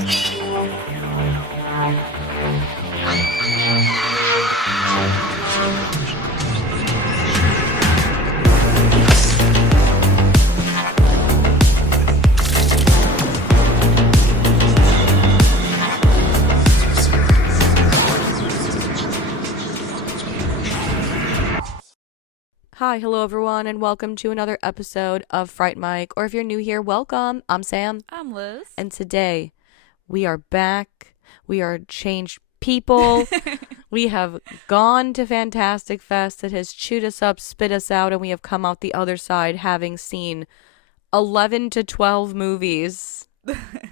Hi, hello everyone, and welcome to another episode of Fright Mic. Or if you're new here, welcome. I'm Sam. I'm Liz. And today, we are back. We are changed people. We have gone to Fantastic Fest. It has chewed us up, spit us out, and we have come out the other side having seen 11 to 12 movies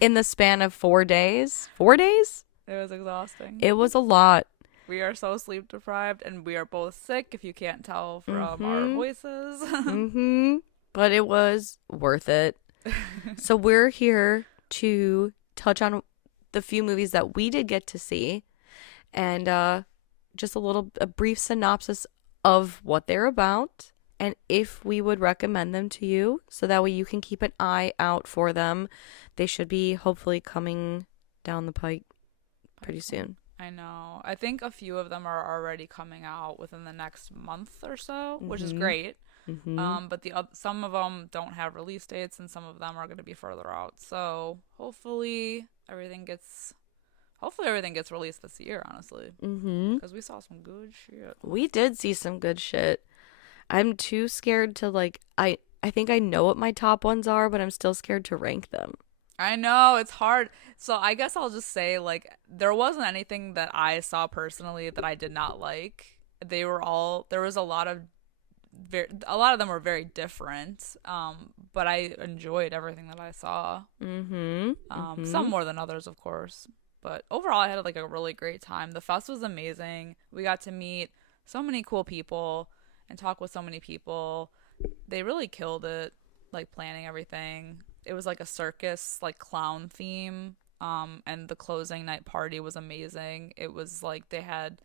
in the span of 4 days. 4 days? It was exhausting. It was a lot. We are so sleep deprived, and we are both sick, if you can't tell from our voices. But it was worth it. So we're here to touch on the few movies that we did get to see, and just a brief synopsis of what they're about, and if we would recommend them to you, so that way you can keep an eye out for them. They should be hopefully coming down the pike pretty soon. I know. I think a few of them are already coming out within the next month or so, which is great. But some of them don't have release dates, and some of them are going to be further out. So hopefully everything gets released this year, honestly. Because we saw some good shit. We did see some good shit. I'm too scared to I think I know what my top ones are, but I'm still scared to rank them. I know, it's hard. So I guess I'll just say, there wasn't anything that I saw personally that I did not like. There was a lot of them were very different. But I enjoyed everything that I saw. Some more than others, of course. But overall, I had a really great time. The fest was amazing. We got to meet so many cool people and talk with so many people. They really killed it, planning everything. It was a circus, clown theme. And the closing night party was amazing. It was they had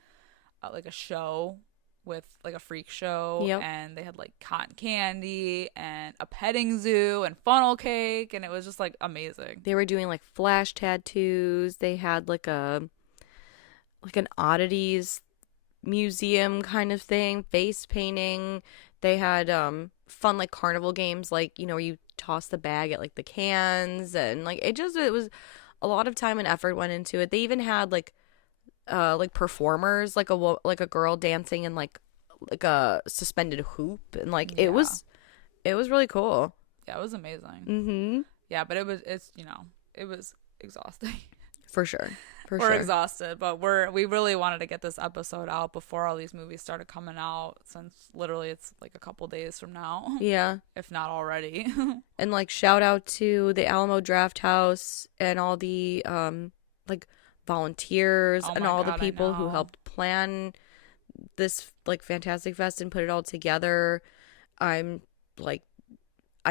a show with a freak show. Yep. And they had cotton candy and a petting zoo and funnel cake, and it was just amazing. They were doing flash tattoos. They had an oddities museum kind of thing, face painting. They had fun carnival games, where you toss the bag at the cans, and it was a lot of time and effort went into it. They even had performers, a girl dancing in a suspended hoop, and it was really cool. Yeah, it was amazing. Yeah, but it was exhausting. For sure. We're exhausted, but we really wanted to get this episode out before all these movies started coming out, since literally it's a couple days from now. Yeah. If not already. And shout out to the Alamo Draft House and all the volunteers and all the people who helped plan this Fantastic Fest and put it all together. I'm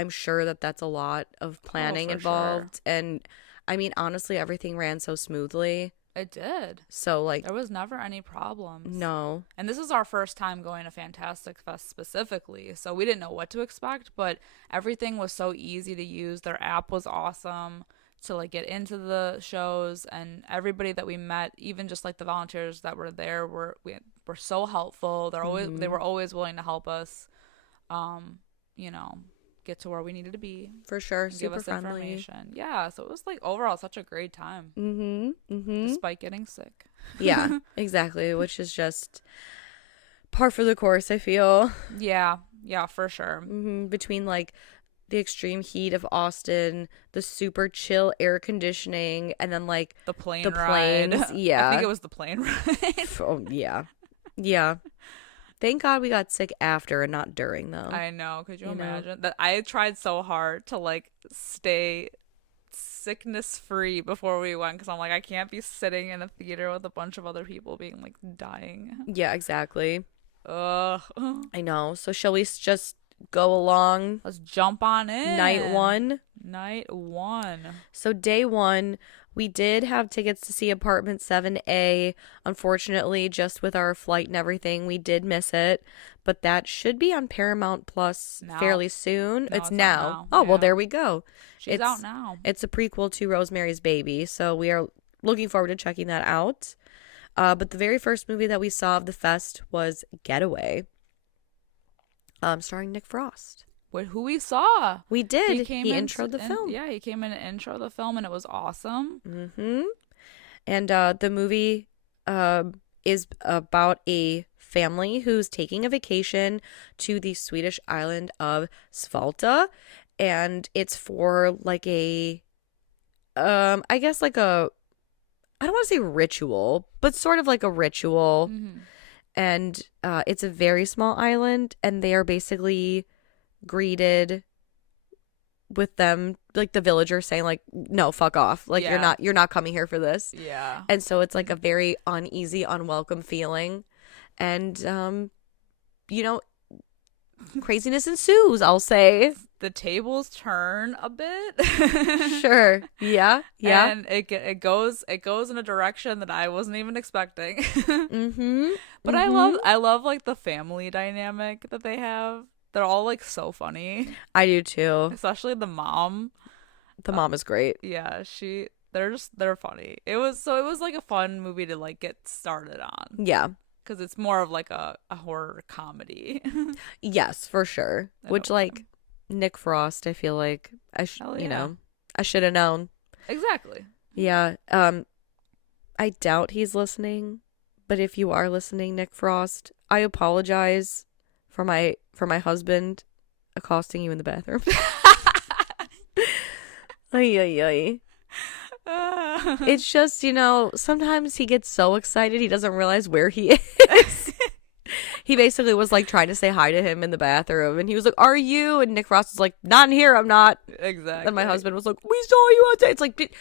sure that that's a lot of planning involved. Sure. And I mean, honestly, everything ran so smoothly. It did. So, there was never any problems. No. And this is our first time going to Fantastic Fest specifically, so we didn't know what to expect, but everything was so easy to use. Their app was awesome to, get into the shows, and everybody that we met, even just, the volunteers that were there, were so helpful. They were always willing to help us, get to where we needed to be. For sure. Give Super us friendly. Information. Yeah, so it was overall such a great time. Despite getting sick. Yeah, exactly, which is just par for the course, I feel. Yeah, for sure. Between the extreme heat of Austin, the super chill air conditioning, and then the plane the ride. planes. Yeah. I think it was the plane ride. Oh, yeah. Yeah. Thank God we got sick after and not during, though. I know. Could you imagine? That I tried so hard to stay sickness free before we went, because I'm I can't be sitting in a theater with a bunch of other people being dying. Yeah, exactly. Ugh. I know. So shall we just go along? Let's jump on in. Night one. Night one. So day one, We did have tickets to see Apartment 7A. Unfortunately, just with our flight and everything, we did miss it. But that should be on Paramount Plus No. fairly soon. No, It's it's out now. now. Oh, well, Yeah. there we go. She's out now. It's a prequel to Rosemary's Baby, so we are looking forward to checking that out. But the very first movie that we saw of the fest was Getaway, starring Nick Frost. Who we saw. We did. He introed introed the film. Yeah, he came in and intro the film, and it was awesome. Mm-hmm. And the movie is about a family who's taking a vacation to the Swedish island of Svalta, and it's for like a, I guess like a, I don't want to say ritual, but sort of like a ritual. Mm-hmm. And it's a very small island, and they are basically greeted with them, like the villagers saying like, no, fuck off, like you're not coming here for this. Yeah. And so it's like a very uneasy, unwelcome feeling, and craziness ensues, I'll say. The tables turn a bit. Sure. Yeah. And it goes in a direction that I wasn't even expecting. Mm-hmm. But mm-hmm. I love like the family dynamic that they have. They're all like so funny. I do too. Especially the mom. The mom is great. Yeah, they're funny. It was like a fun movie to like get started on. Yeah. Because it's more of like a horror comedy. Yes, for sure. Which like Nick Frost, I feel like I should have known. Exactly. Yeah. I doubt he's listening, but if you are listening, Nick Frost, I apologize for my husband accosting you in the bathroom. Ay, ay, ay. It's just, sometimes he gets so excited he doesn't realize where he is. He basically was like trying to say hi to him in the bathroom, and he was like, "Are you?" And Nick Frost was like, "Not in here, I'm not." Exactly. And my husband was like, "We saw you outside." It's like,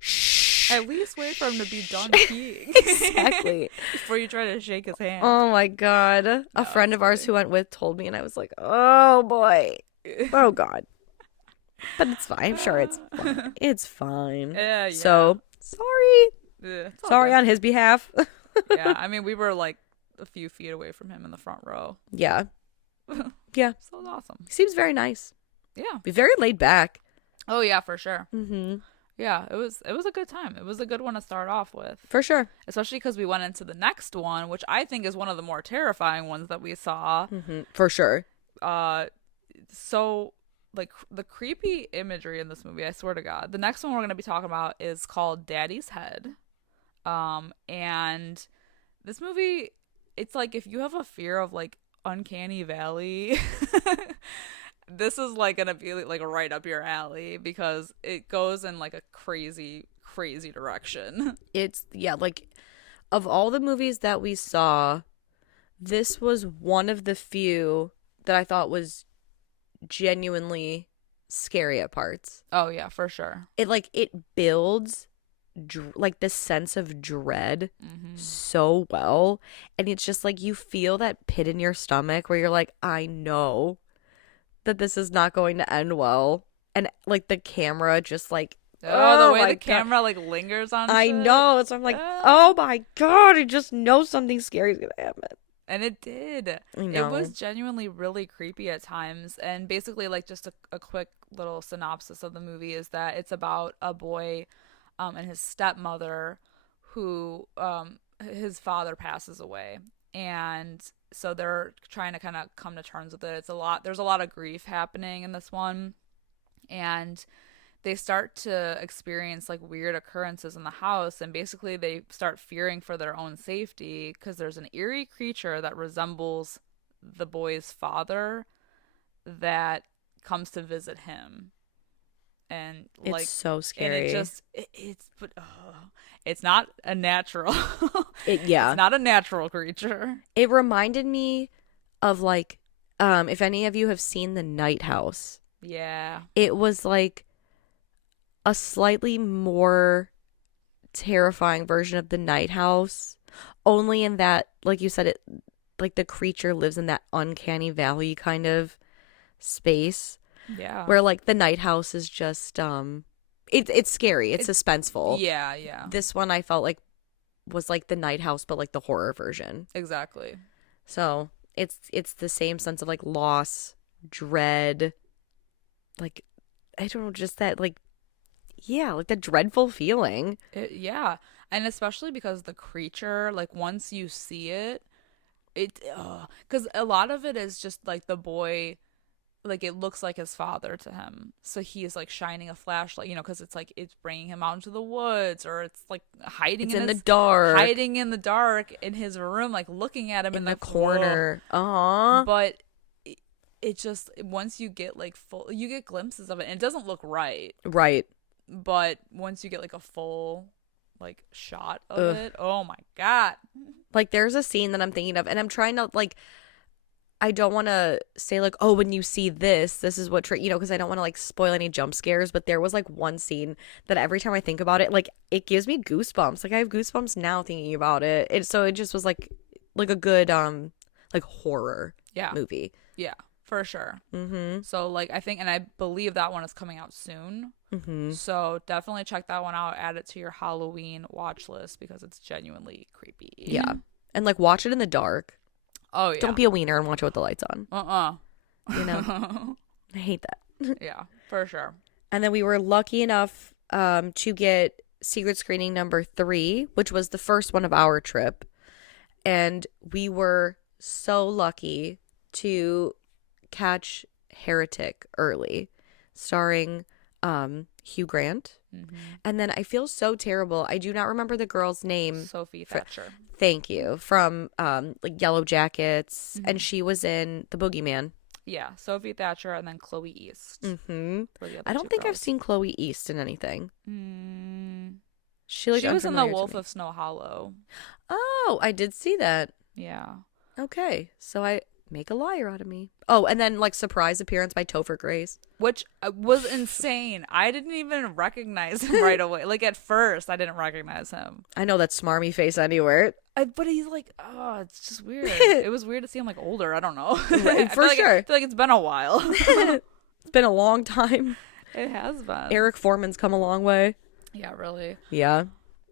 shh. At least wait for him to be done peeing. Exactly. Before you try to shake his hand. Oh my God. A friend of ours who went with told me, and I was like, oh boy. Oh God. But it's fine. I'm sure it's fine. It's fine. Yeah. So, sorry. Yeah, sorry on his behalf. Yeah, I mean, we were like a few feet away from him in the front row. Yeah. Yeah. So it was awesome. He seems very nice. Yeah. Be very laid back. Oh, yeah, for sure. Mm-hmm. Yeah, it was a good time. It was a good one to start off with. For sure. Especially because we went into the next one, which I think is one of the more terrifying ones that we saw. Mm-hmm. For sure. So, like, the creepy imagery in this movie, I swear to God. The next one we're going to be talking about is called Daddy's Head. And this movie, it's like if you have a fear of, like, Uncanny Valley... This is like gonna be like right up your alley because it goes in like a crazy direction. It's like of all the movies that we saw, this was one of the few that I thought was genuinely scary at parts. Oh yeah, for sure. It builds like the sense of dread so well, and it's just like you feel that pit in your stomach where you're like, I know that this is not going to end well, and like the camera just like the way the camera like lingers on I shit. know, so I'm like, oh my God, I just know something scary is gonna happen. And it did. I know. It was genuinely really creepy at times. And basically, like, just a quick little synopsis of the movie is that it's about a boy and his stepmother who his father passes away, and so they're trying to kind of come to terms with it. There's a lot of grief happening in this one, and they start to experience like weird occurrences in the house, and basically they start fearing for their own safety because there's an eerie creature that resembles the boy's father that comes to visit him. And like, it's so scary. And it's not a natural. It's not a natural creature. It reminded me of like, if any of you have seen The Night House. Yeah. It was like a slightly more terrifying version of The Night House, only in that, like you said, it like the creature lives in that uncanny valley kind of space. Yeah. Where like The Night House is just it's scary. It's suspenseful. Yeah. This one I felt like was like the Night House, but like the horror version. Exactly. So it's the same sense of like loss, dread, like I don't know, just that like like the dreadful feeling. Yeah. And especially because the creature, like once you see it, because a lot of it is just like the boy, like it looks like his father to him, so he's like shining a flashlight, because it's like it's bringing him out into the woods, or it's like It's in the dark, hiding in the dark in his room, like looking at him in the corner. But it just, once you get like you get glimpses of it, and it doesn't look right, but once you get like a full like shot of it, oh my god. Like there's a scene that I'm thinking of, and I'm trying to like, I don't want to say like, oh, when you see this is what, because I don't want to like spoil any jump scares, but there was like one scene that every time I think about it, like it gives me goosebumps. Like I have goosebumps now thinking about it. So it just was like a good like horror movie. Yeah, for sure. Mm-hmm. So like I think, and I believe that one is coming out soon. Mm-hmm. So definitely check that one out. Add it to your Halloween watch list because it's genuinely creepy. Yeah, and like watch it in the dark. Oh yeah. Don't be a wiener and watch it with the lights on. I hate that. Yeah, for sure. And then we were lucky enough to get secret screening number 3, which was the first one of our trip. And we were so lucky to catch Heretic early, starring Hugh Grant. Mm-hmm. And then I feel so terrible. I do not remember the girl's name. Sophie Thatcher. Thank you. From like Yellow Jackets. Mm-hmm. And she was in The Boogeyman. Yeah, Sophie Thatcher and then Chloe East. Mm-hmm. I don't think I've seen Chloe East in anything. She was in The Wolf of Snow Hollow. Oh, I did see that. Yeah. Okay, so I make a liar out of me. Oh, and then like surprise appearance by Topher Grace, which was insane. I didn't even recognize him right away. Like at first, I didn't recognize him. I know that smarmy face anywhere. But he's like, oh, it's just weird. It was weird to see him like older. I don't know. Right, for sure. I feel like it's been a while. It's been a long time. It has been. Eric Foreman's come a long way. Yeah, really. Yeah.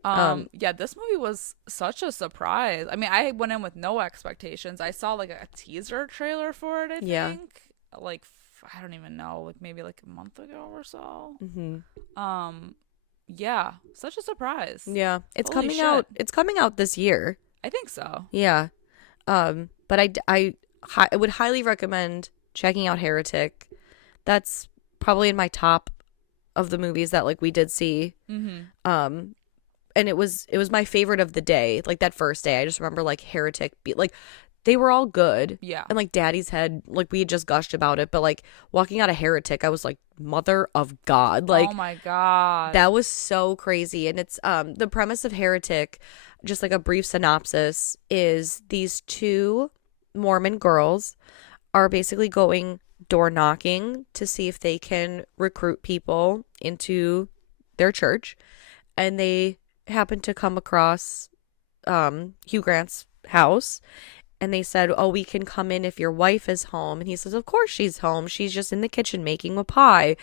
Yeah, this movie was such a surprise. I mean, I went in with no expectations. I saw like a teaser trailer for it, I think. Like, I don't even know, like maybe like a month ago or so. Mm-hmm. Yeah, such a surprise. Yeah, it's coming out. It's coming out this year. I think so. Yeah. But I would highly recommend checking out Heretic. That's probably in my top of the movies that like we did see. Mm-hmm. And it was my favorite of the day. Like that first day, I just remember like Heretic, like they were all good. Yeah. And like Daddy's Head, like we had just gushed about it, but like walking out of Heretic, I was like, mother of God. Like, oh my God. That was so crazy. And it's the premise of Heretic, just like a brief synopsis, is these 2 Mormon girls are basically going door knocking to see if they can recruit people into their church. And they happened to come across Hugh Grant's house, and they said, oh, we can come in if your wife is home. And he says, of course she's home. She's just in the kitchen making a pie.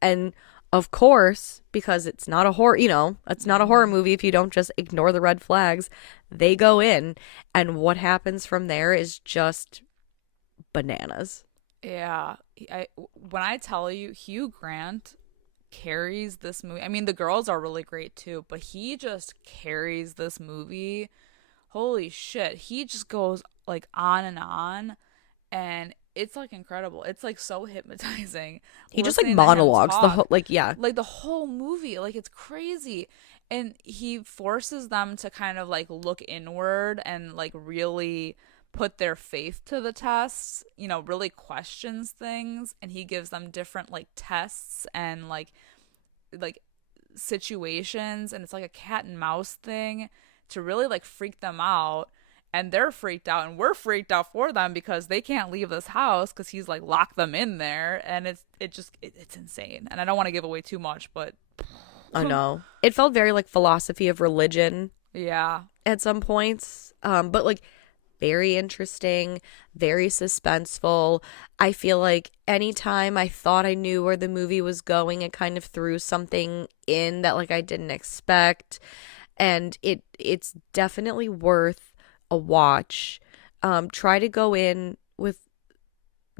And of course, because it's not a horror, it's not a horror movie if you don't just ignore the red flags, they go in, and what happens from there is just bananas. Yeah. When I tell you, Hugh Grant carries this movie. I mean, the girls are really great too, but he just carries this movie. Holy shit. He just goes like on, and it's like incredible. It's like so hypnotizing. He just like monologues the whole, like, yeah. Like the whole movie. Like it's crazy. And he forces them to kind of like look inward and like really put their faith to the test, really questions things, and he gives them different like tests and like situations, and it's like a cat and mouse thing to really like freak them out, and they're freaked out and we're freaked out for them because they can't leave this house because he's like locked them in there, and it's insane. And I don't want to give away too much, but I know it felt very like philosophy of religion, yeah, at some points, but like very interesting, very suspenseful. I feel like anytime I thought I knew where the movie was going, it kind of threw something in that like I didn't expect. And it's definitely worth a watch. Try to go in with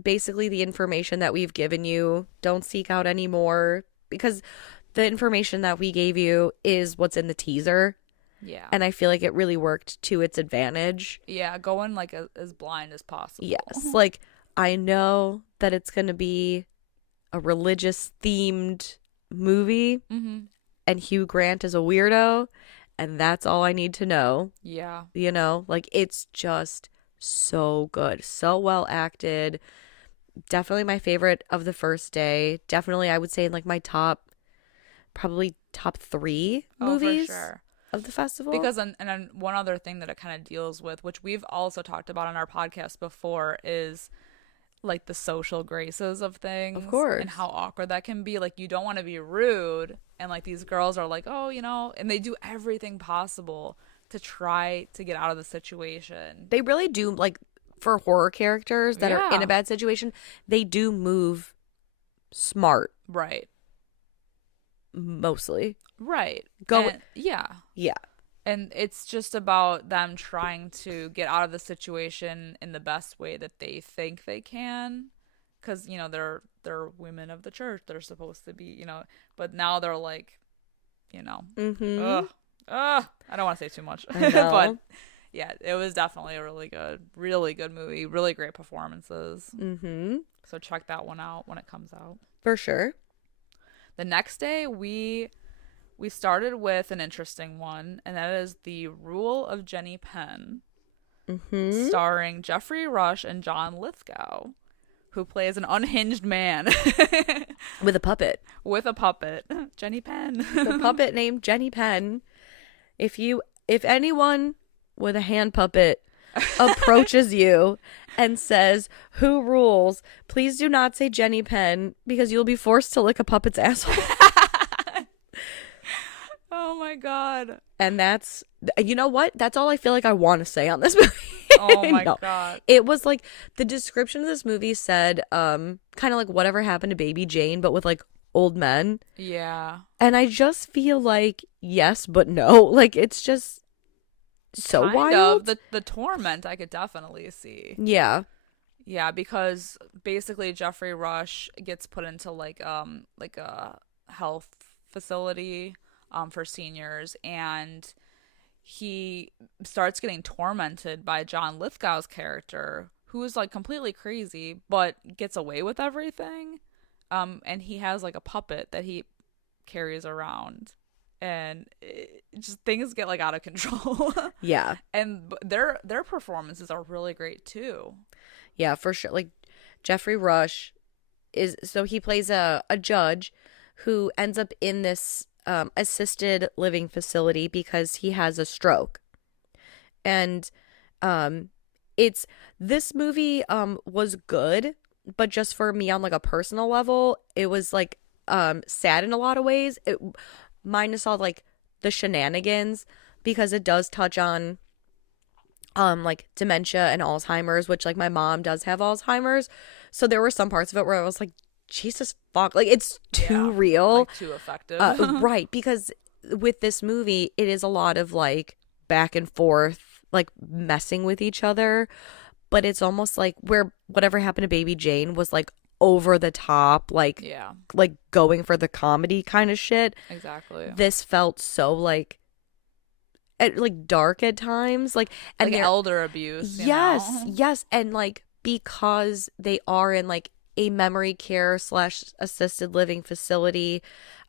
basically the information that we've given you. Don't seek out any more, because the information that we gave you is what's in the teaser. Yeah. And I feel like it really worked to its advantage. Yeah, go in like as blind as possible. Yes. Like, I know that it's going to be a religious themed movie, and Hugh Grant is a weirdo, and that's all I need to know. Yeah. You know, like, it's just so good. So well acted. Definitely my favorite of the first day. Definitely, I would say in like my probably top 3 movies. For sure. Of the festival. Because and then one other thing that it kind of deals with, which we've also talked about on our podcast before, is like the social graces of things. Of course. And how awkward that can be. Like, you don't want to be rude, and like these girls are like, oh, you know, and they do everything possible to try to get out of the situation. They really do, like, for horror characters that are in a bad situation, they do move smart. Right. Mostly. Right. Yeah. And it's just about them trying to get out of the situation in the best way that they think they can, because you know they're women of the church. They're supposed to be, you know, but now they're like, you know, I don't want to say too much, but yeah, it was definitely a really good movie. Really great performances. So check that one out when it comes out. For sure. The next day, we started with an interesting one, and that is The Rule of Jenny Penn, starring Jeffrey Rush and John Lithgow, who plays an unhinged man. With a puppet. With a puppet. Jenny Penn. The puppet named Jenny Penn. If anyone with a hand puppet approaches you and says, "Who rules?" please do not say Jenny Penn, because you'll be forced to lick a puppet's asshole. Oh my god. And that's, you know what? That's all I feel like I want to say on this movie. Oh my god. It was like, the description of this movie said, kind of like Whatever Happened to Baby Jane, but with like old men. Yeah. And I just feel like yes, but no. Like, it's just so kind wild. of. The torment I could definitely see. Yeah. Yeah, because basically Jeffrey Rush gets put into like a health facility for seniors, and he starts getting tormented by John Lithgow's character, who is like completely crazy but gets away with everything. And he has like a puppet that he carries around, and just things get like out of control. Yeah. And their performances are really great too. Yeah, for sure. Like, Jeffrey Rush he plays a judge who ends up in this assisted living facility because he has a stroke. And this movie was good, but just for me on like a personal level, it was like sad in a lot of ways. Minus all like the shenanigans, because it does touch on like dementia and Alzheimer's, which like my mom does have Alzheimer's. So there were some parts of it where I was like, Jesus fuck, like it's too real. Like, too effective. Right, because with this movie, it is a lot of like back and forth, like messing with each other. But it's almost like where Whatever Happened to Baby Jane was like over the top, like like going for the comedy kind of shit. Exactly. This felt so like dark at times, like, and like elder abuse. Yes, and like because they are in like a memory care / assisted living facility,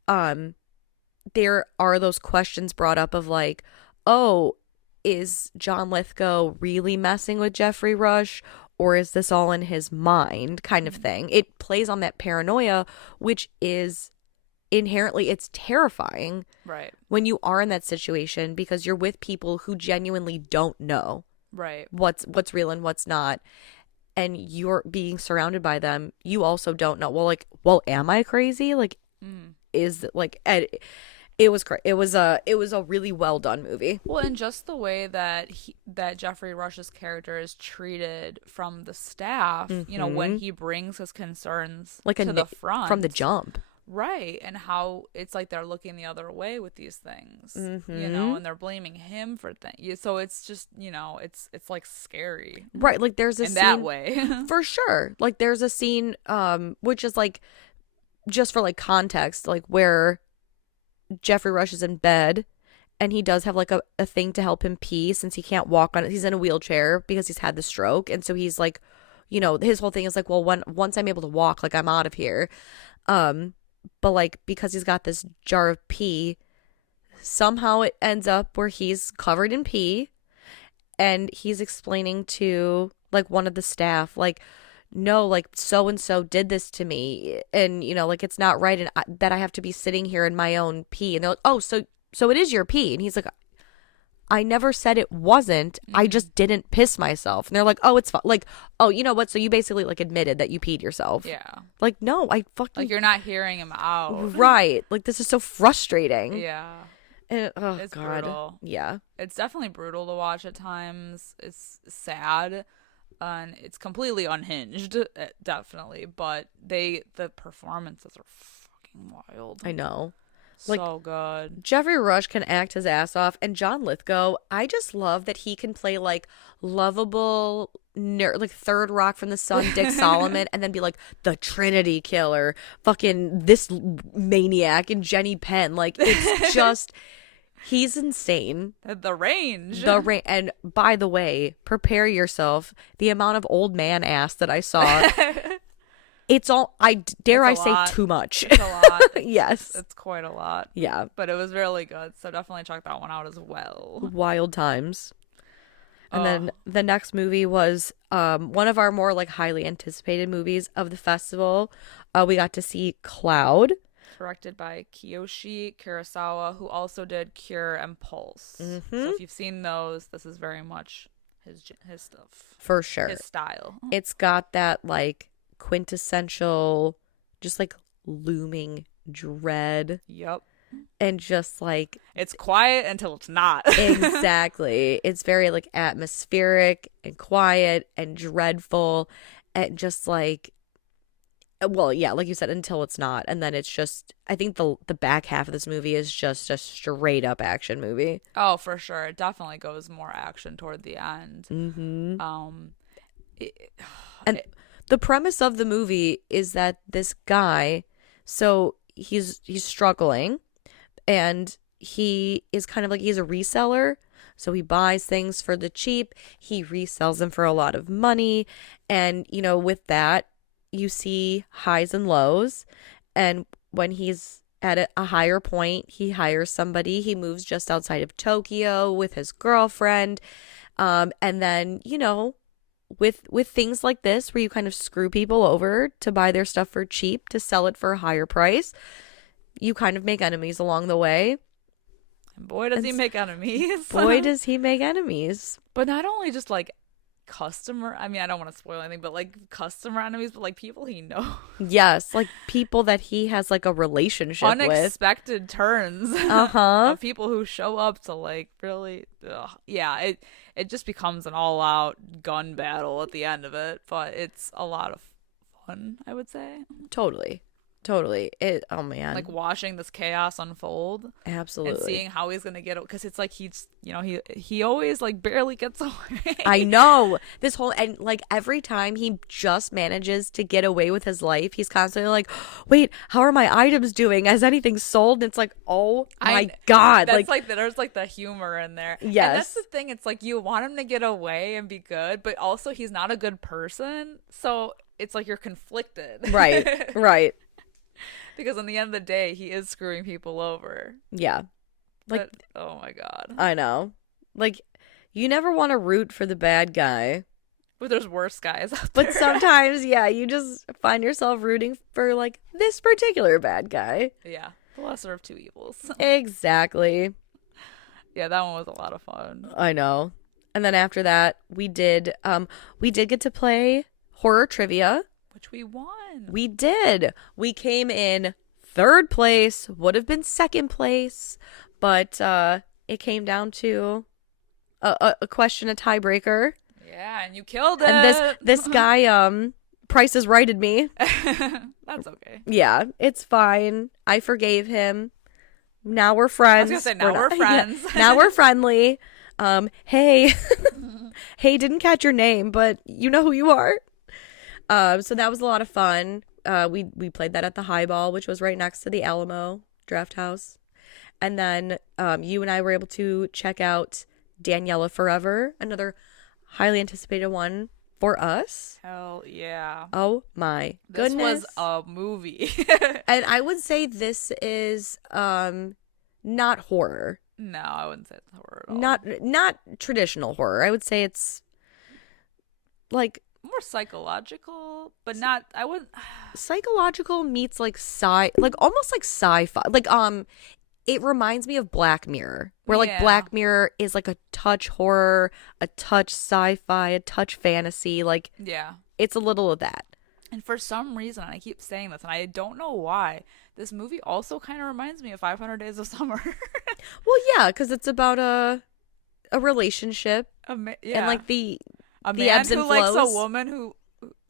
there are those questions brought up of like, oh, is John Lithgow really messing with Jeffrey Rush, or is this all in his mind, kind of thing. It plays on that paranoia, which is inherently, it's terrifying, right, when you are in that situation, because you're with people who genuinely don't know right, what's real and what's not, and you're being surrounded by them. You also don't know, well, am I crazy? Like, is like, It was great. It was a really well done movie. Well, and just the way that that Jeffrey Rush's character is treated from the staff, you know, when he brings his concerns Like to the front from the jump. right, and how it's like they're looking the other way with these things, you know, and they're blaming him for things. So it's just, you know, it's like scary, Right, like there's a in scene that way. for sure. Like there's a scene which is like, just for like context, like where Jeffrey Rush is in bed and he does have like a thing to help him pee since he can't walk on it. He's in a wheelchair because he's had the stroke, and so he's like, you know, his whole thing is like, well, once I'm able to walk, like I'm out of here. But like because he's got this jar of pee, somehow it ends up where he's covered in pee, and he's explaining to like one of the staff like, no, like so and so did this to me, and you know, like it's not right, and that I have to be sitting here in my own pee. And they're like, oh, so it is your pee. And he's like, I never said it wasn't. I just didn't piss myself. And they're like, oh, it's fine. Like, oh, you know what? So you basically like admitted that you peed yourself. Yeah. Like, no, I fucking. Like you're not hearing him out. Right. Like, this is so frustrating. Yeah. And, oh, It's God. brutal. Yeah. It's definitely brutal to watch at times. It's sad. And it's completely unhinged, definitely. But the performances are fucking wild. I know. Like, so good. Jeffrey Rush can act his ass off, and John Lithgow, I just love that he can play like lovable like Third Rock from the Sun Dick Solomon, and then be like the Trinity Killer, fucking this maniac, and Jenny Penn. Like, it's just he's insane. The range. And by the way, prepare yourself. The amount of old man ass that I saw. It's all, I say, lot. too much. It's a lot. Yes. It's quite a lot. Yeah. But it was really good. So definitely check that one out as well. Wild times. And then the next movie was one of our more like highly anticipated movies of the festival. We got to see Cloud. Directed by Kiyoshi Kurosawa, who also did Cure and Pulse. So if you've seen those, this is very much his stuff. For sure. His style. It's got that like quintessential, just like looming dread. Yep. And just like it's quiet until it's not. Exactly. It's very like atmospheric and quiet and dreadful, and just like, well, yeah, like you said, until it's not. And then it's just, I think the back half of this movie is just a straight up action movie. Oh, for sure. It definitely goes more action toward the end. And the premise of the movie is that this guy, so he's struggling, and he is kind of like, he's a reseller. So he buys things for the cheap, he resells them for a lot of money, and you know, with that you see highs and lows. And when he's at a higher point, he hires somebody, he moves just outside of Tokyo with his girlfriend, and then, you know, with things like this where you kind of screw people over to buy their stuff for cheap to sell it for a higher price, you kind of make enemies along the way. And boy, does he make enemies. Boy, does he make enemies. But not only just like customer, I mean, I don't want to spoil anything, but like customer enemies, but like people he knows. Yes, like people that he has like a relationship unexpected with. Turns of people who show up to like really, yeah, it just becomes an all-out gun battle at the end of it, but it's a lot of fun, I would say. Totally. Oh man, like watching this chaos unfold. Absolutely. And seeing how he's gonna get it, because it's like he's, you know, he always like barely gets away. I know, this whole, and like every time he just manages to get away with his life, he's constantly like, wait, how are my items doing? Has anything sold? And it's like, oh my God, that's like there's like the humor in there. Yes. And that's the thing, it's like you want him to get away and be good, but also he's not a good person, so it's like you're conflicted. Right. Because in the end of the day, he is screwing people over. Yeah. Like, but, oh my God. I know. Like, you never want to root for the bad guy. But there's worse guys out there. But sometimes, yeah, you just find yourself rooting for, like, this particular bad guy. Yeah. The lesser of two evils. Exactly. Yeah, that one was a lot of fun. I know. And then after that, we did get to play horror trivia. Which we won. We did. We came in third place, would have been second place, but it came down to a question, a tiebreaker. Yeah, and you killed it. And this guy Price is righted me. That's okay. Yeah, it's fine. I forgave him. Now we're friends. I was gonna say now we're friends. Yeah, now we're friendly. Hey, hey, didn't catch your name, but you know who you are. So that was a lot of fun. We played that at the Highball, which was right next to the Alamo Draft House, and then you and I were able to check out Daniela Forever, another highly anticipated one for us. Hell yeah! Oh my goodness, this was a movie. And I would say this is not horror. No, I wouldn't say it's horror at all. Not traditional horror. I would say it's like more psychological, but not. I wouldn't. Psychological meets like almost like sci-fi. Like it reminds me of Black Mirror, where like Black Mirror is like a touch horror, a touch sci-fi, a touch fantasy. Like it's a little of that. And for some reason, I keep saying this, and I don't know why, this movie also kind of reminds me of 500 Days of Summer. Well, yeah, because it's about a relationship and like the man ebbs and who flows. likes a woman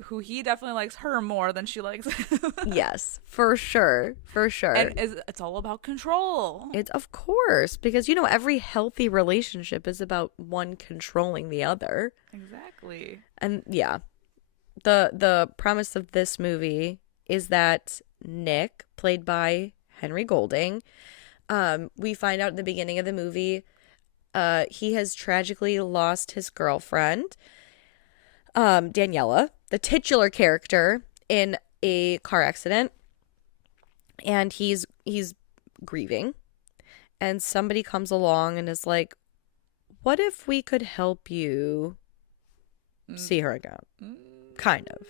who he definitely likes her more than she likes him. Yes, for sure. And it's all about control. It's of course, because every healthy relationship is about one controlling the other. Exactly. And yeah. The premise of this movie is that Nick, played by Henry Golding, we find out in the beginning of the movie, he has tragically lost his girlfriend, Daniela, the titular character, in a car accident, and he's grieving, and somebody comes along and is like, "What if we could help you see her again?" Kind of.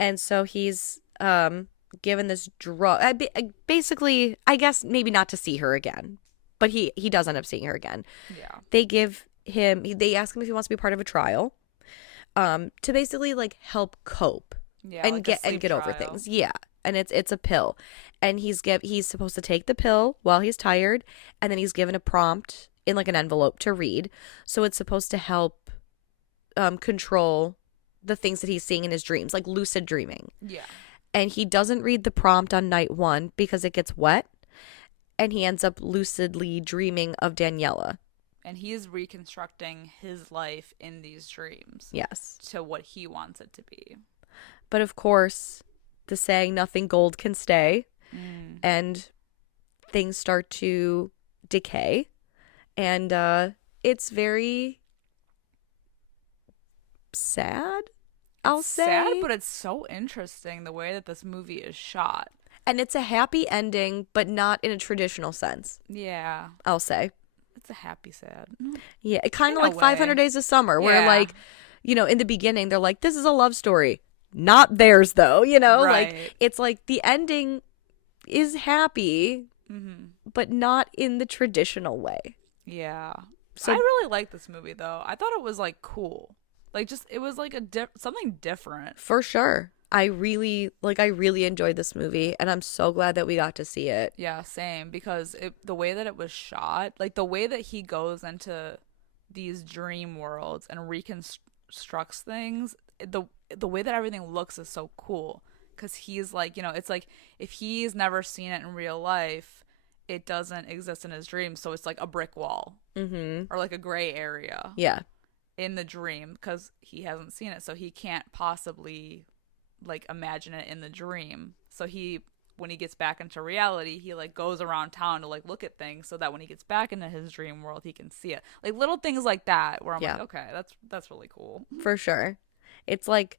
And so he's given this drug. Basically, I guess maybe not to see her again, but he does end up seeing her again. Yeah. They ask him if he wants to be part of a trial, to basically like help cope and like get over things. Yeah, and it's a pill, and he's supposed to take the pill while he's tired, and then he's given a prompt in like an envelope to read. So it's supposed to help control the things that he's seeing in his dreams, like lucid dreaming. Yeah. And he doesn't read the prompt on night 1 because it gets wet, and he ends up lucidly dreaming of Daniela. And he is reconstructing his life in these dreams. Yes. To what he wants it to be. But of course, the saying "nothing gold can stay," and things start to decay, and it's very sad, I'll say. Sad, but it's so interesting the way that this movie is shot. And it's a happy ending, but not in a traditional sense. Yeah. I'll say. It's a happy sad. Yeah, it kind of like 500 Days of Summer, where like, in the beginning, they're like, this is a love story. Not theirs, though, Right. Like, it's like the ending is happy, but not in the traditional way. Yeah. So I really like this movie, though. I thought it was, like, cool. Like, just, it was, like, something different. For sure. I really enjoyed this movie, and I'm so glad that we got to see it. Yeah, same, because the way that it was shot, like, the way that he goes into these dream worlds and reconstructs things, the way that everything looks is so cool, because he's, like, it's like, if he's never seen it in real life, it doesn't exist in his dreams, so it's, like, a brick wall. Or, like, a gray area. Yeah. In the dream, because he hasn't seen it, so he can't possibly like imagine it in the dream. So when he gets back into reality, he like goes around town to like look at things so that when he gets back into his dream world, he can see it. Like little things like that where I'm like, okay, that's really cool. For sure. It's like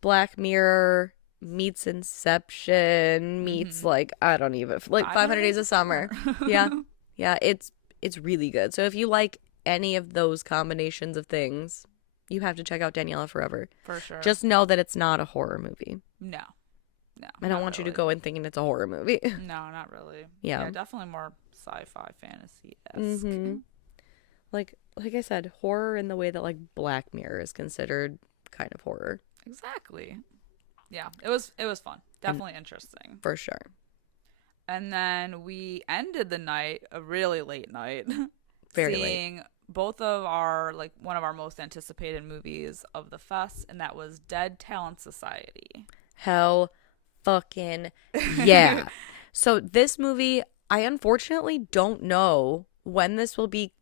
Black Mirror meets Inception meets like, I don't even, like 500 Days of Summer. Yeah. Yeah, it's really good. So if you like any of those combinations of things, you have to check out Daniela Forever. For sure. Just know that it's not a horror movie. No. I don't want you to go in thinking it's a horror movie. No, not really. Yeah. Definitely more sci-fi fantasy-esque. Like I said, horror in the way that like Black Mirror is considered kind of horror. Exactly. Yeah, it was fun. Definitely interesting. For sure. And then we ended the night, a really late night, Very seeing late. both of our, like, one of our most anticipated movies of the fest, and that was Dead Talent Society. Hell fucking yeah. So this movie, I unfortunately don't know when this will be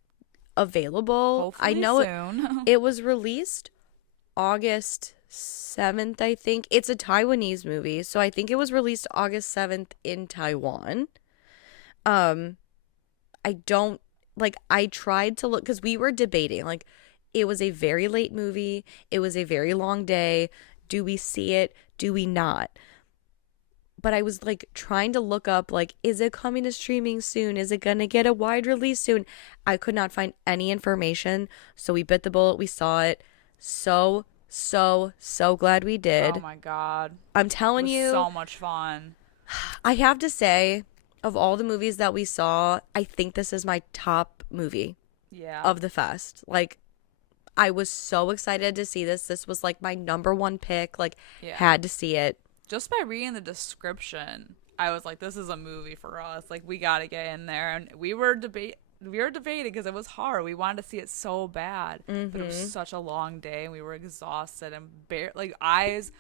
available. Hopefully I know soon. it was released August 7th, I think. It's a Taiwanese movie, so I think it was released August 7th in Taiwan. I don't like I tried to look cuz we were debating like it was a very late movie. It was a very long day. Do we see it? Do we not? But I was like trying to look up like is it coming to streaming soon? Is it going to get a wide release soon? I could not find any information, so we bit the bullet. We saw it. So glad we did. Oh my god. I'm telling It was you, so much fun. I have to say, of all the movies that we saw, I think this is my top movie Yeah. of the fest. Like, I was so excited to see this. This was like my number one pick. Like, Yeah. had to see it. Just by reading the description, I was like, this is a movie for us. Like, we got to get in there. And we were debating because it was hard. We wanted to see it so bad. But it was such a long day, and we were exhausted and like eyes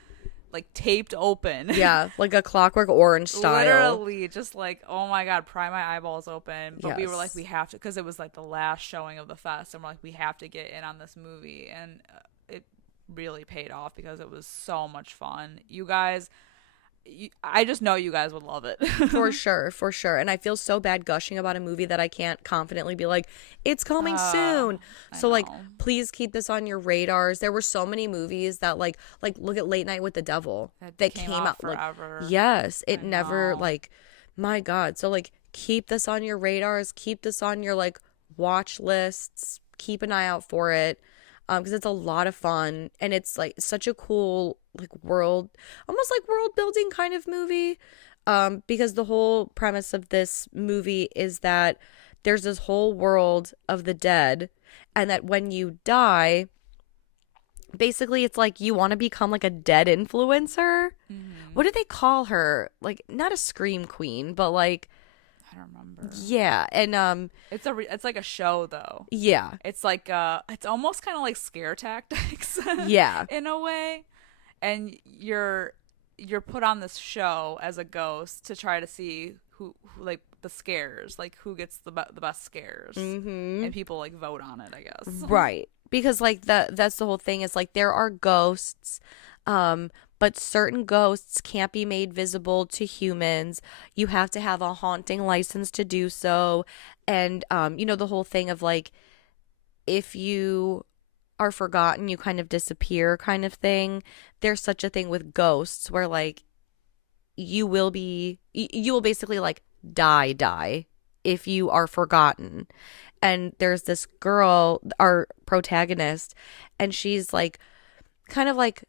like taped open. Yeah, like a Clockwork Orange style. Literally, just like, oh my god, pry my eyeballs open. But we were like, Yes. we have to, because it was like the last showing of the fest, and we're like, we have to get in on this movie, and it really paid off because it was so much fun. You guys, I just know you guys would love it. For sure, for sure. And I feel so bad gushing about a movie that I can't confidently be like, it's coming soon. So like, please keep this on your radars. There were so many movies that like look at Late Night with the Devil that came out forever. Like, yes, it I never know. like, my God. So like, keep this on your radars. Keep this on your like watch lists. Keep an eye out for it. Because it's a lot of fun and it's like such a cool like world, almost like world building kind of movie. Because the whole premise of this movie is that there's this whole world of the dead, and that when you die, basically it's like you want to become like a dead influencer. What do they call her? Like not a scream queen, but like I don't remember. yeah, and It's like a show though. yeah, It's like it's almost kind of like scare tactics. yeah. In a way, and you're put on this show as a ghost to try to see who like the scares, like who gets the best scares, and people like vote on it, I guess. Right. Because like that's the whole thing is like there are ghosts, but certain ghosts can't be made visible to humans. You have to have a haunting license to do so. And you know, the whole thing of like if you are forgotten, you kind of disappear kind of thing. There's such a thing with ghosts where like you will basically like die if you are forgotten. And there's this girl, our protagonist, and she's like kind of like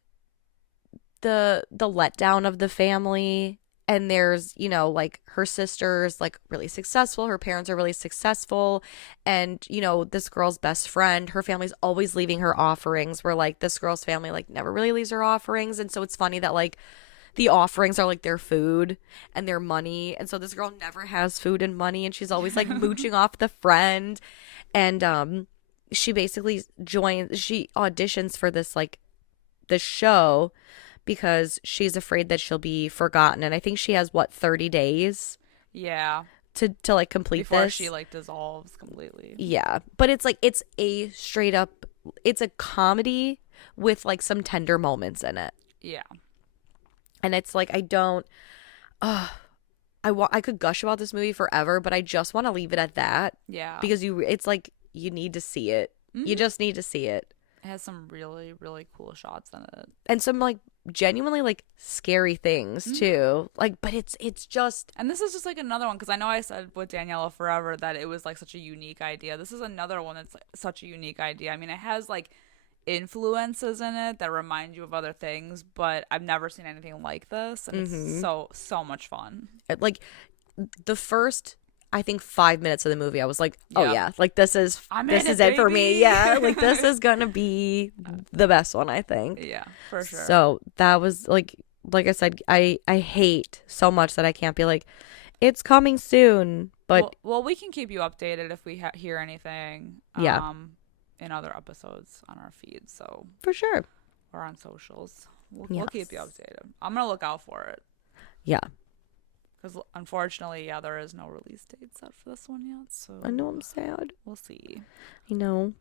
the letdown of the family. And there's, you know, like her sister's like really successful, her parents are really successful, and you know, this girl's best friend, her family's always leaving her offerings, where like this girl's family like never really leaves her offerings. And so it's funny that like the offerings are like their food and their money. And so this girl never has food and money, and she's always like mooching off the friend. And she basically she auditions for this like the show because she's afraid that she'll be forgotten. And I think she has 30 days Yeah. to like complete Before this. she like dissolves completely. Yeah. But it's like it's a straight up it's a comedy with like some tender moments in it. Yeah. And it's like I don't I could gush about this movie forever, but I just want to leave it at that. Yeah. Because it's like you need to see it. You just need to see it. It has some really, really cool shots in it. And some like genuinely like scary things too. Like but it's just And this is just like another one, because I know I said with Daniela Forever that it was like such a unique idea. This is another one that's like, such a unique idea. I mean, it has like influences in it that remind you of other things, but I've never seen anything like this, and it's so much fun. like the first I think 5 minutes of the movie I was like, oh Yeah. yeah, like this is it for me. baby. Yeah, like this is gonna be the best one, I think. Yeah, for sure. So that was like like I said, I hate so much that I can't be like, it's coming soon. But Well, we can keep you updated if we hear anything yeah, in other episodes on our feed. So for sure. or on socials, we'll keep you Yes. updated. I'm gonna look out for it Yeah. because unfortunately, yeah, there is no release date set for this one yet. So I know I'm sad. we'll see. I know.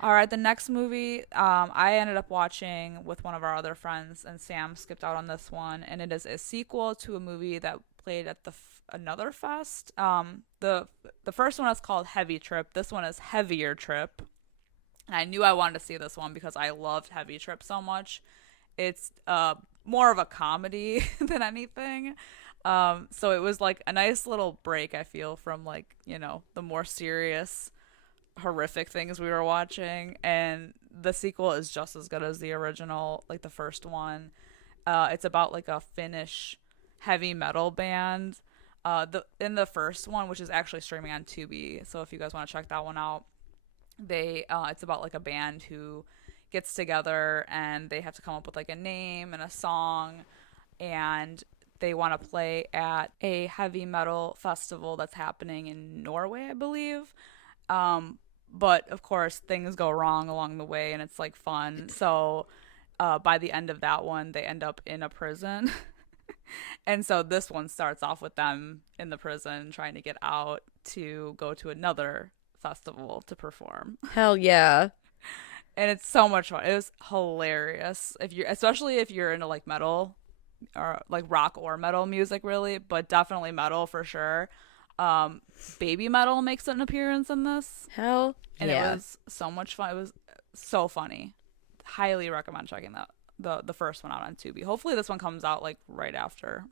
All right, the next movie I ended up watching with one of our other friends, and Sam skipped out on this one, and it is a sequel to a movie that played at another fest. The first one is called Heavy Trip. This one is Heavier Trip. And I knew I wanted to see this one because I loved Heavy Trip so much. It's more of a comedy than anything. So it was like a nice little break, I feel, from like, the more serious horrific things we were watching, and the sequel is just as good as the original, like the first one. It's about like a Finnish heavy metal band. In the first one, which is actually streaming on Tubi, so if you guys want to check that one out, it's about like a band who gets together and they have to come up with like a name and a song, and they want to play at a heavy metal festival that's happening in Norway, I believe. But of course, things go wrong along the way, and it's like fun. So by the end of that one, they end up in a prison. And so this one starts off with them in the prison trying to get out to go to another festival to perform. Hell yeah. And it's so much fun. It was hilarious. Especially if you're into like metal or like rock or metal music, really, but definitely metal for sure. Baby Metal makes an appearance in this. Hell and yeah. It was so much fun. It was so funny. Highly recommend checking the first one out on Tubi. Hopefully this one comes out like right after.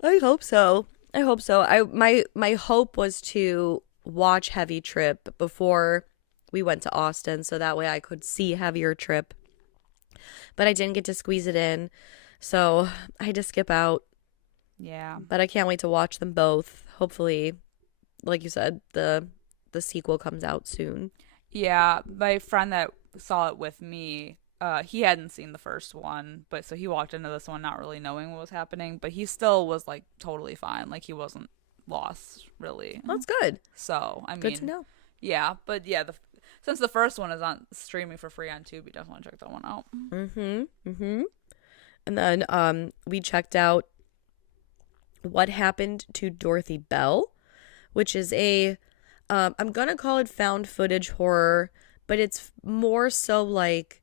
I hope so. My hope was to watch Heavy Trip before we went to Austin, so that way I could see Heavier Trip. But I didn't get to squeeze it in, so I had to skip out. Yeah. But I can't wait to watch them both. Hopefully, like you said, the sequel comes out soon. Yeah, my friend that saw it with me, he hadn't seen the first one, but so he walked into this one not really knowing what was happening, but he still was like totally fine. Like he wasn't lost really. That's good. So, I mean, Good to know. Yeah, but yeah, since the first one is on streaming for free on Tubi, definitely check that one out. And then we checked out What Happened to Dorothy Bell, which is I'm gonna call it found footage horror, but it's more so like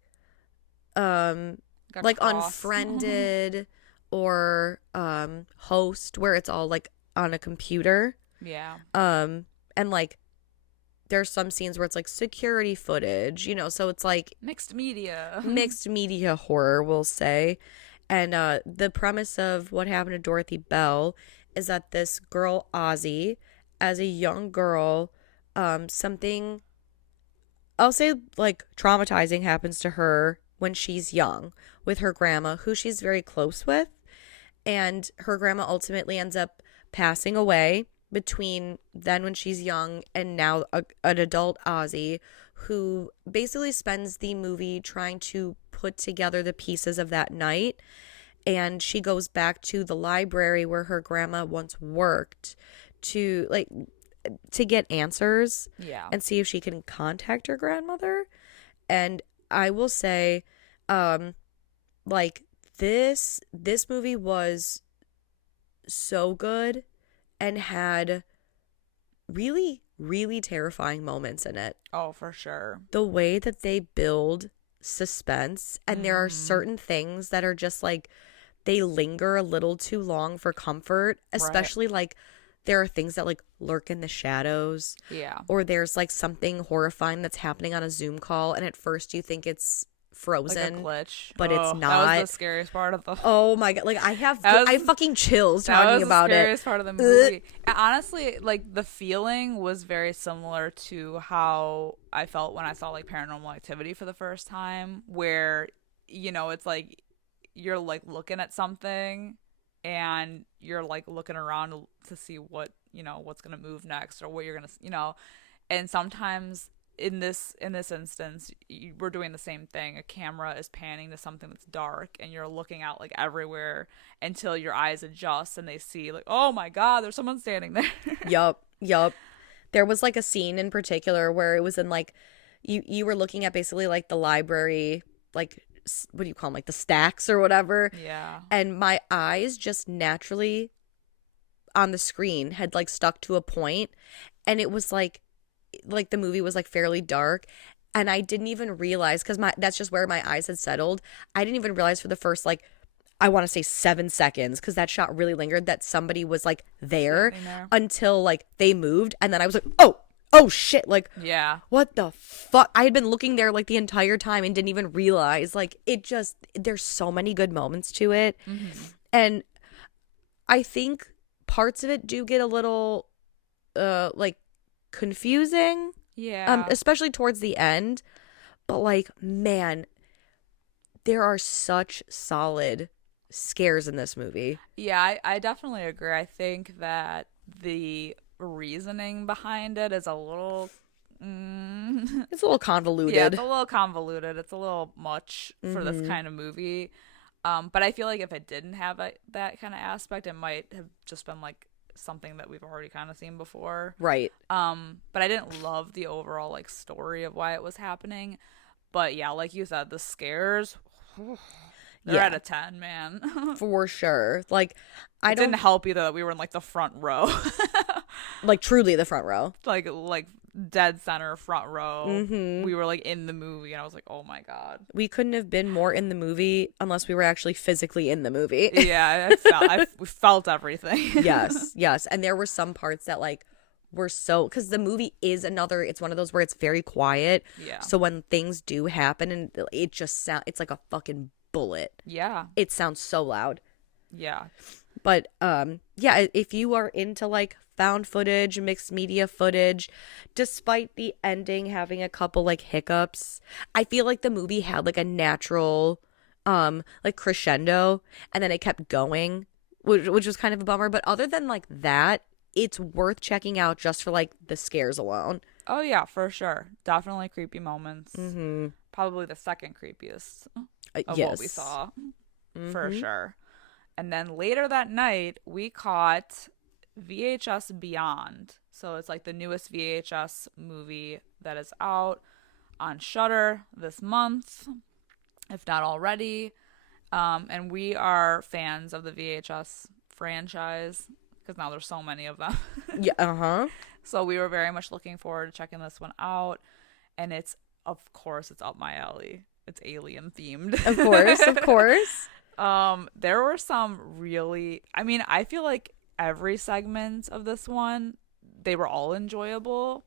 Unfriended or Host, where it's all like on a computer. Yeah. And like there's some scenes where it's like security footage, so it's like mixed media horror, we'll say. And the premise of What Happened to Dorothy Bell is that this girl, Ozzy, as a young girl, something, I'll say like traumatizing happens to her when she's young with her grandma, who she's very close with. And her grandma ultimately ends up passing away between then when she's young and now an adult Ozzy, who basically spends the movie trying to put together the pieces of that night. And she goes back to the library where her grandma once worked to get answers. Yeah. And see if she can contact her grandmother. And I will say, this movie was so good and had really, really terrifying moments in it. Oh, for sure. The way that they build suspense, and there are certain things that are just like, they linger a little too long for comfort, especially like there are things that like lurk in the shadows. Yeah. Or there's like something horrifying that's happening on a Zoom call, and at first you think it's frozen, like a glitch, but it's not. That was the scariest part of the. Oh my god! Like I fucking chills talking about it. That was the scariest part of the movie. And honestly, like the feeling was very similar to how I felt when I saw like Paranormal Activity for the first time, where it's like you're like looking at something and you're like looking around to see what what's gonna move next or what you're gonna and sometimes in this instance, we're doing the same thing. A camera is panning to something that's dark, and you're looking out like everywhere until your eyes adjust and they see like, oh my god, there's someone standing there. Yup. There was like a scene in particular where it was in like you were looking at basically like the library, like what do you call them, like the stacks or whatever. Yeah. And my eyes just naturally on the screen had like stuck to a point, and it was like the movie was like fairly dark, and I didn't even realize, because that's just where my eyes had settled. I didn't even realize for the first like, I want to say 7 seconds, because that shot really lingered, that somebody was like there until like they moved, and then I was like, oh shit, like, yeah, what the fuck? I had been looking there like the entire time and didn't even realize. Like, it just, there's so many good moments to it. And I think parts of it do get a little like confusing, especially towards the end, but like, man, there are such solid scares in this movie. Yeah, I definitely agree. I think that the reasoning behind it is a little it's a little convoluted. Yeah, it's a little convoluted. It's a little much for this kind of movie. But I feel like if it didn't have that kind of aspect, it might have just been like something that we've already kind of seen before. Right. But I didn't love the overall like story of why it was happening. But yeah, like you said, the scares, they're at a 10, man. For sure. Like, it didn't help either that we were in like the front row. Like truly the front row. Like dead center front row. We were like in the movie, and I was like, oh my god, we couldn't have been more in the movie unless we were actually physically in the movie. Yeah, we felt everything. yes, and there were some parts that like were so, because the movie is it's one of those where it's very quiet. Yeah, so when things do happen, and it just it's like a fucking bullet. Yeah, it sounds so loud. Yeah, but yeah, if you are into like found footage, mixed media footage, despite the ending having a couple like hiccups, I feel like the movie had like a natural like crescendo, and then it kept going, which was kind of a bummer. But other than like that, it's worth checking out just for like the scares alone. Oh yeah, for sure. Definitely creepy moments. Probably the second creepiest of what we saw, for sure. And then later that night, we caught VHS Beyond. So it's like the newest VHS movie that is out on Shudder this month, if not already. And we are fans of the VHS franchise because now there's so many of them. Yeah, So we were very much looking forward to checking this one out. And it's, of course, it's up my alley. It's alien themed. Of course. There were some really, I mean, I feel like every segment of this one, they were all enjoyable.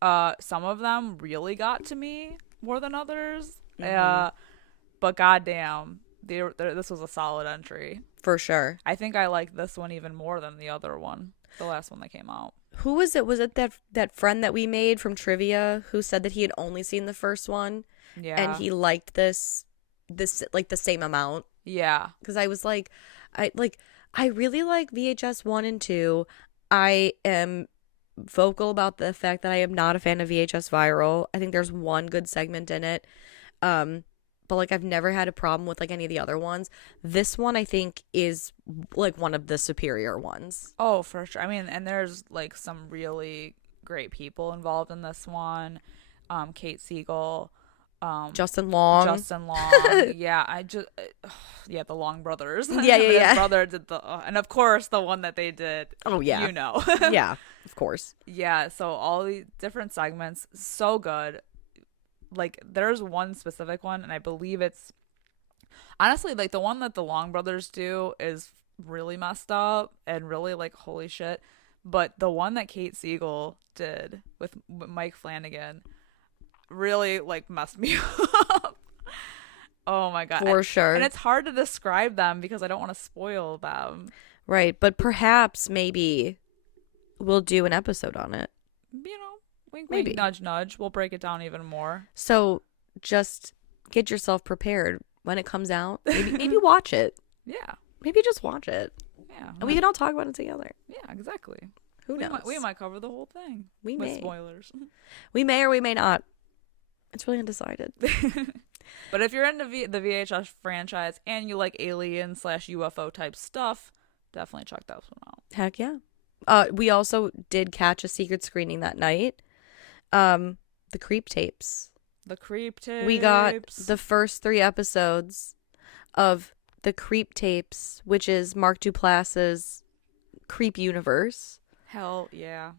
Some of them really got to me more than others. But goddamn, this was a solid entry. For sure. I think I liked this one even more than the other one, the last one that came out. Who was it? Was it that friend that we made from trivia who said that he had only seen the first one? Yeah. And he liked this like the same amount? Yeah. Because I was like, I really like VHS 1 and 2. I am vocal about the fact that I am not a fan of VHS Viral. I think there's one good segment in it. But like, I've never had a problem with like any of the other ones. This one I think is like one of the superior ones. Oh, for sure. I mean, and there's like some really great people involved in this one. Kate Siegel. Justin Long. Yeah, the Long brothers. Yeah. His brother did and of course the one that they did. Oh yeah, you know. Yeah, of course. Yeah, so all the different segments, so good. Like there's one specific one, and I believe it's honestly like the one that the Long brothers do is really messed up and really like holy shit. But the one that Kate Siegel did with Mike Flanagan really like messed me up. Oh my god. For sure. And it's hard to describe them because I don't want to spoil them. Right, but perhaps maybe we'll do an episode on it. You know, wink, maybe. Wink, nudge, nudge. We'll break it down even more. So just get yourself prepared when it comes out. Maybe watch it. Yeah. Maybe just watch it. Yeah. And we can all talk about it together. Yeah, exactly. Who knows? We might cover the whole thing. We with may. Spoilers. We may or we may not. It's really undecided. But if you're into the VHS franchise and you like alien / UFO type stuff, definitely check that one out. Heck yeah. We also did catch a secret screening that night. The Creep Tapes. The Creep Tapes. We got the first 3 episodes of the Creep Tapes, which is Mark Duplass's Creep universe. Hell yeah.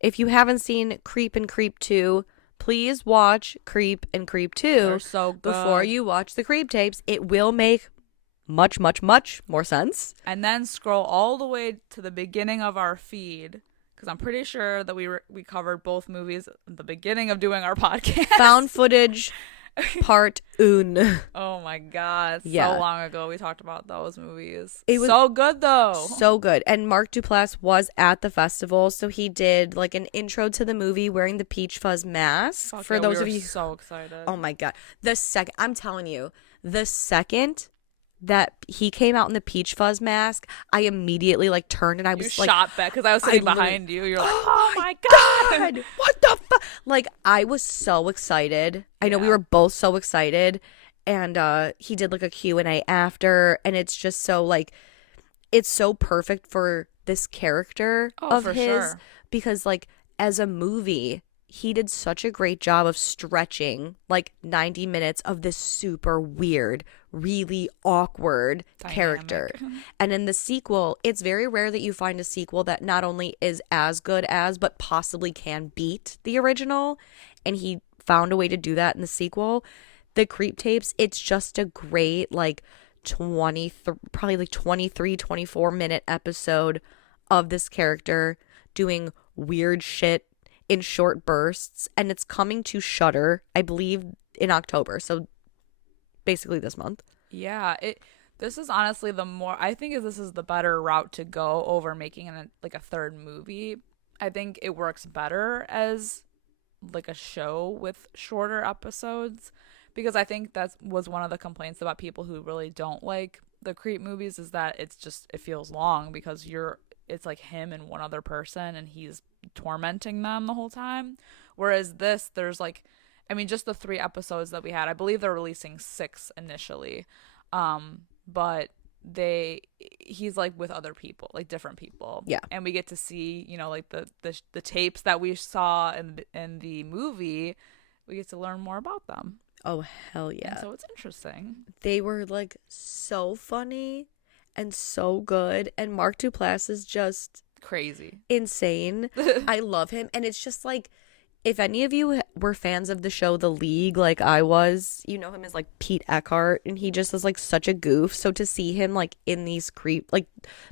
If you haven't seen Creep and Creep 2, please watch Creep and Creep 2 They're so good. before you watch the Creep Tapes. It will make much, much, much more sense. And then scroll all the way to the beginning of our feed, because I'm pretty sure that we covered both movies at the beginning of doing our podcast. Found footage part 1. Oh my god. Yeah. So long ago we talked about those movies. It was so good though. So good. And Mark Duplass was at the festival, so he did like an intro to the movie wearing the Peach Fuzz mask. Fuck for yeah, those we of were you so excited. Oh my god. I'm telling you, the second that he came out in the Peach Fuzz mask, I immediately like turned and I was you like, shot back because I was sitting behind you. You're like, oh my god. What the fuck? Like, I was so excited. I know we were both so excited. And he did like a Q&A after, and it's just so like, it's so perfect for this character of for his, sure. because like as a movie, he did such a great job of stretching like 90 minutes of this super weird, really awkward character. And in the sequel, it's very rare that you find a sequel that not only is as good as, but possibly can beat the original. And he found a way to do that in the sequel. The Creep Tapes, it's just a great like 23, 24 minute episode of this character doing weird shit in short bursts, and it's coming to Shudder, I believe, in October. So basically this month. Yeah, this is honestly this is the better route to go over making a third movie. I think it works better as like a show with shorter episodes, because I think that was one of the complaints about people who really don't like the Creep movies, is that it feels long because it's like him and one other person and he's tormenting them the whole time. Whereas this, there's like, I mean, just the 3 episodes that we had, I believe they're releasing 6 initially. But he's like with other people, like different people. Yeah. And we get to see, like the tapes that we saw in the movie, we get to learn more about them. Oh, hell yeah. And so it's interesting. They were like so funny and so good. And Mark Duplass is just crazy. Insane. I love him. And it's just like, if any of you were fans of the show The League like I was, you know him as like Pete Eckhart, and he just is like such a goof. So to see him like in these like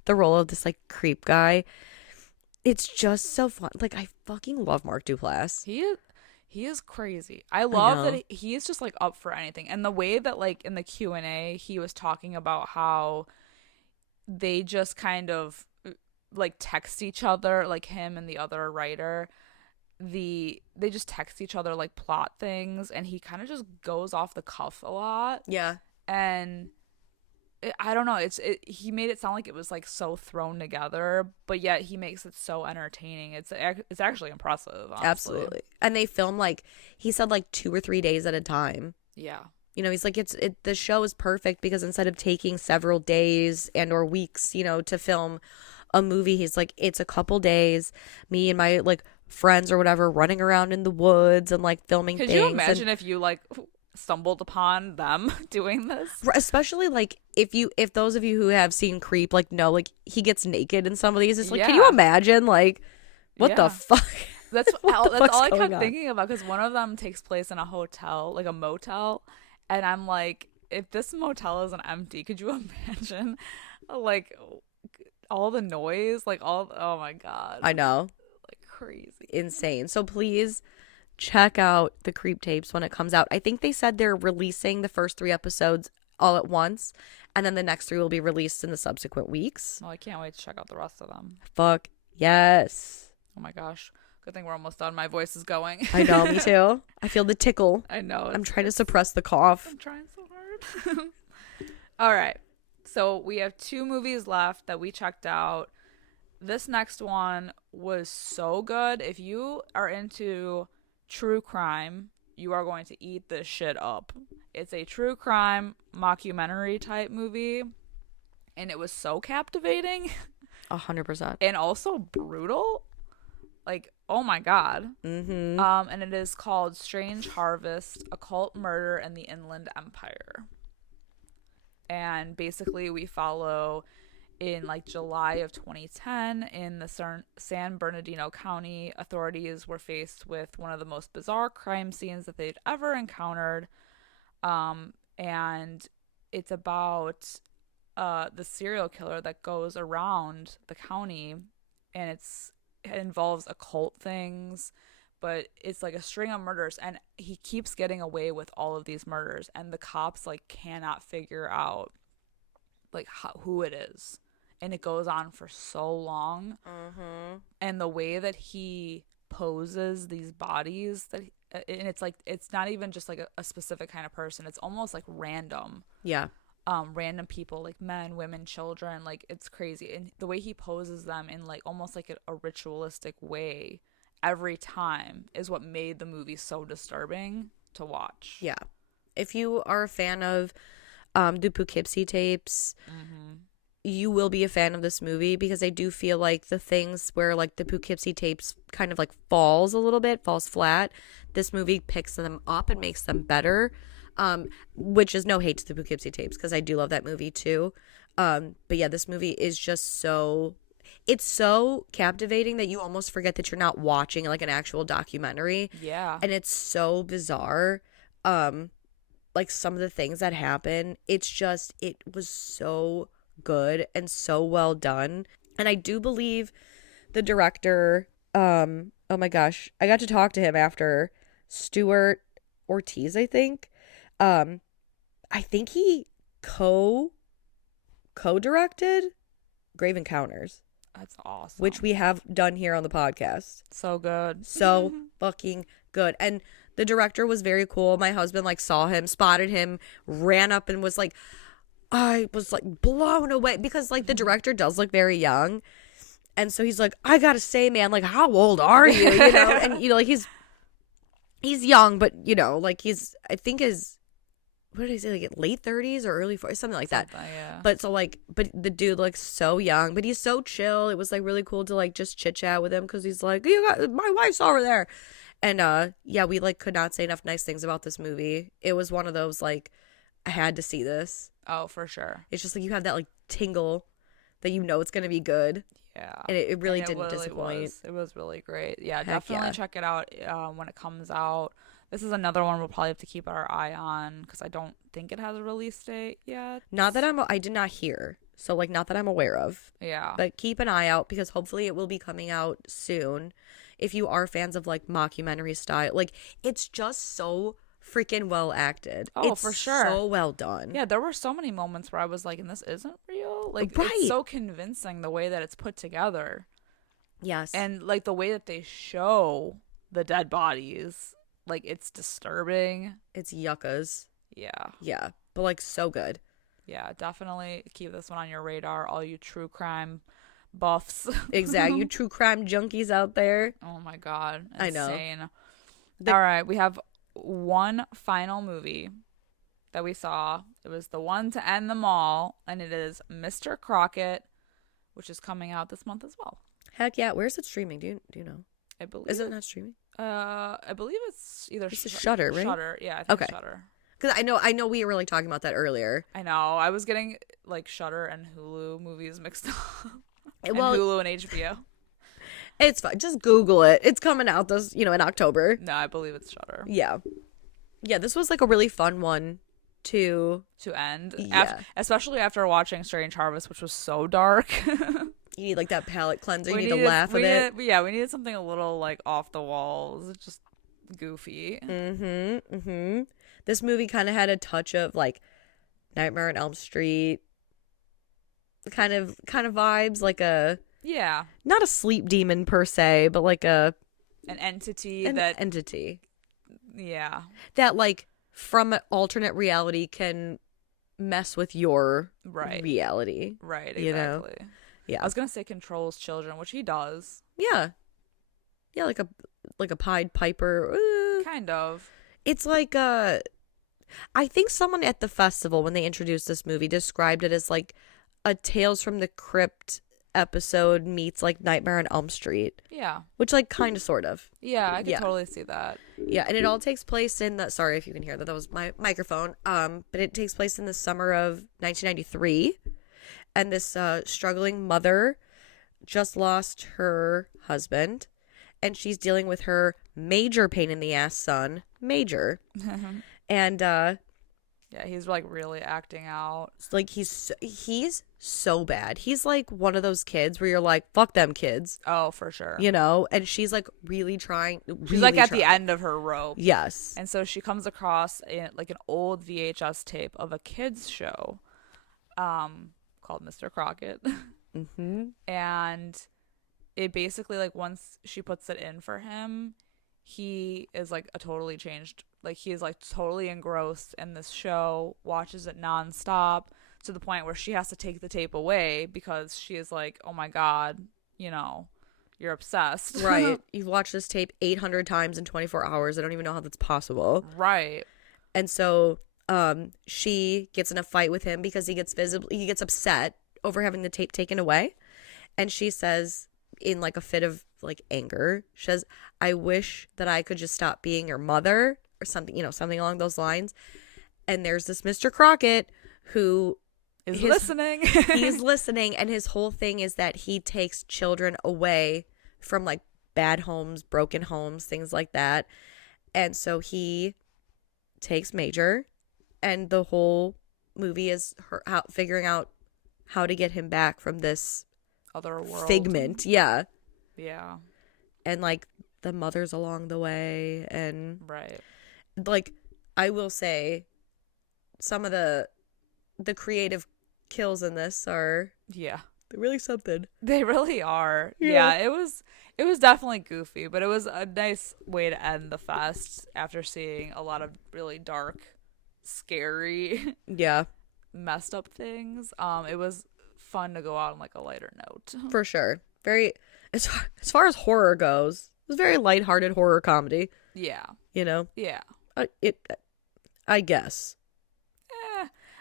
the role of this like creep guy, it's just so fun. Like, I fucking love Mark Duplass. He is crazy. I love that he's just like up for anything. And the way that like in the Q&A he was talking about how they just kind of like text each other, like him and the other writer, they just text each other like plot things, and he kind of just goes off the cuff a lot. Yeah. And I don't know, he made it sound like it was like so thrown together, but yet he makes it so entertaining. It's actually impressive, honestly. Absolutely. And they film like, he said like 2 or 3 days at a time. Yeah. You know, he's like, the show is perfect because instead of taking several days and or weeks, to film a movie, he's like, it's a couple days, me and my like friends or whatever running around in the woods and like filming things. Could you imagine if you like stumbled upon them doing this? Especially like if those of you who have seen Creep like know, like he gets naked in some of these. It's like, can you imagine like what the fuck? That's all I kept on? thinking about, because one of them takes place in a hotel, like a motel, and I'm like, if this motel isn't empty, could you imagine like all the noise, like oh my god, I know, like crazy, insane. So please check out the Creep Tapes when it comes out. I think they said they're releasing the first 3 episodes all at once, and then the next 3 will be released in the subsequent weeks. Well, I can't wait to check out the rest of them. Fuck yes. Oh my gosh, good thing we're almost done. My voice is going. I know, me too. I feel the tickle. I know. I'm trying to suppress the cough. I'm trying so hard. All right. So we have 2 movies left that we checked out. this next one was so good. If you are into true crime, you are going to eat this shit up. It's a true crime mockumentary type movie, and it was so captivating 100%. and also brutal. Like, oh my god. Mm-hmm. And it is called Strange Harvest: Occult Murder in the Inland Empire. And basically we follow in like July of 2010 in the San Bernardino County, authorities were faced with one of the most bizarre crime scenes that they'd ever encountered. And it's about the serial killer that goes around the county, and it involves occult things, but it's like a string of murders, and he keeps getting away with all of these murders, and the cops like cannot figure out like who it is, and it goes on for so long. Mm-hmm. And the way that he poses these bodies, that and it's like it's not even just like a specific kind of person, it's almost like random. Yeah. Random people, like men, women, children, like it's crazy. And the way he poses them in like almost like a ritualistic way every time is what made the movie so disturbing to watch. Yeah. If you are a fan of the Poughkeepsie tapes, you will be a fan of this movie, because I do feel like the things where like the Poughkeepsie tapes kind of like falls flat, this movie picks them up and makes them better. Which is no hate to the Poughkeepsie tapes, because I do love that movie too. But yeah, this movie is just it's so captivating that you almost forget that you're not watching like an actual documentary. Yeah. And it's so bizarre. Like some of the things that happen, it was so good and so well done. And I do believe the director, oh my gosh, I got to talk to him after, Stuart Ortiz, I think. I think he co-directed Grave Encounters. That's awesome. Which we have done here on the podcast. So good. So fucking good. And the director was very cool. My husband like saw him, spotted him, ran up and was like, I was like blown away, because like the director does look very young. And so he's like, I gotta say, man, like, how old are you? You know, and you know, like he's young, but you know, like I think what did I say, like late 30s or early 40s, something like that. Yeah. But so like, but the dude looks so young, but he's so chill. It was like really cool to like just chit chat with him, because he's like, my wife's over there. And yeah, we like could not say enough nice things about this movie. It was one of those like, I had to see this. Oh, for sure. It's just like you have that like tingle that you know it's gonna be good. Yeah. And it really didn't disappoint. It was really great. Yeah, Heck definitely yeah. check it out when it comes out. This is another one we'll probably have to keep our eye on, because I don't think it has a release date yet. I did not hear. So like, not that I'm aware of. Yeah. But keep an eye out, because hopefully it will be coming out soon. If you are fans of like mockumentary style, like it's just so freaking well acted. Oh, it's for sure. So well done. Yeah, there were so many moments where I was like, and this isn't real? Like, right. It's so convincing the way that it's put together. Yes. And like the way that they show the dead bodies, like it's disturbing. It's yuccas. Yeah. Yeah. But like so good. Yeah, definitely keep this one on your radar, all you true crime buffs. Exactly. You true crime junkies out there. Oh my god. Insane. I know. All right, we have one final movie that we saw. It was the one to end them all, and it is Mr. Crockett, which is coming out this month as well. Heck yeah. Where's it streaming? Do you know? I believe. Is it not streaming? I believe it's either Shudder, right? Shudder, yeah. I think okay. Shudder. Because I know we were like talking about that earlier. I know. I was getting like Shudder and Hulu movies mixed up. And well, Hulu and HBO. It's fine. Just Google it. It's coming out in October. No, I believe it's Shudder. Yeah. Yeah, this was like a really fun one to end. Yeah. Especially after watching Strange Harvest, which was so dark. You need like that palate cleanser. You need to laugh with it. Yeah, we needed something a little like off the walls. Just goofy. Mm-hmm. Mm-hmm. This movie kind of had a touch of like Nightmare on Elm Street kind of vibes, like not a sleep demon per se, but like an entity yeah, that like from an alternate reality can mess with your right reality. Right, exactly. You know? Yeah. I was gonna say controls children, which he does. Yeah. Yeah, like a Pied Piper. Kind of. It's like I think someone at the festival when they introduced this movie described it as like a Tales from the Crypt episode meets like Nightmare on Elm Street. Yeah. Which like kind of sort of. Yeah, I could totally see that. Yeah, and it all takes place in the sorry if you can hear that. That was my microphone. But it takes place in the summer of 1993. And this struggling mother just lost her husband, and she's dealing with her major pain in the ass son, Major. And yeah, he's like really acting out. Like he's so bad. He's like one of those kids where you're like, fuck them kids. Oh, for sure. You know, and she's like really trying. She's like at the end of her rope. Yes. And so she comes across like an old VHS tape of a kids show called Mr. Crockett. Mm-hmm. And it basically, like, once she puts it in for him, he is like a totally changed, like he's like totally engrossed in this show, watches it nonstop to the point where she has to take the tape away because she is like, oh my God, you know, you're obsessed. Right. You've watched this tape 800 times in 24 hours. I don't even know how that's possible. Right. And so she gets in a fight with him because he gets upset over having the tape taken away. And she says, in like a fit of like anger, she says, I wish that I could just stop being your mother, or something, you know, something along those lines. And there's this Mr. Crockett who is listening. He's listening, and his whole thing is that he takes children away from like bad homes, broken homes, things like that. And so he takes Major, and the whole movie is her figuring out how to get him back from this other world figment. Yeah. And like the mothers along the way, and right, like I will say some of the creative kills in this are they're really something. They really are. Yeah, it was definitely goofy, but it was a nice way to end the fest after seeing a lot of really dark, scary, messed up things. It was fun to go out on like a lighter note. For sure. Very as far as horror goes, it was very lighthearted horror comedy. Yeah. You know? Yeah. I guess.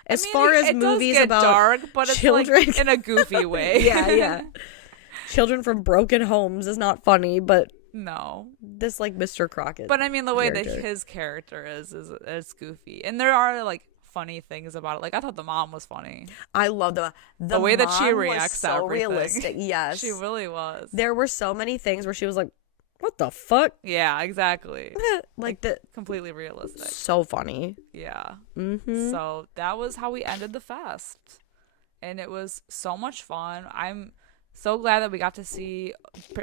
As far as movies about dark, but children, it's like in a goofy way. Yeah. Children from broken homes is not funny, but no, this like Mr. Crockett. But I mean, the way that his character is goofy, and there are like funny things about it. Like I thought the mom was funny. I love the way that she mom reacts was to so everything. realistic. Yes, she really was. There were so many things where she was like, "What the fuck?" Yeah, exactly. like the completely realistic. So funny. Yeah. Mm-hmm. So that was how we ended the fest, and it was so much fun. I'm so glad that we got to see